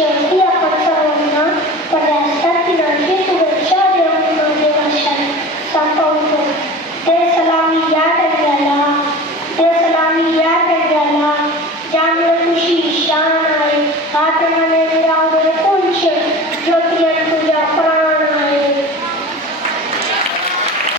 शेवटी आपण सर्वांना पर्यावरण दिनाची शुभेच्छा देऊन माझे भाषण संपवतो. दे सलामी या दर्ग्याला, दे सलामी या दर्ग्याला, ज्यामुळे खुशी शान आहे. हात म्हणे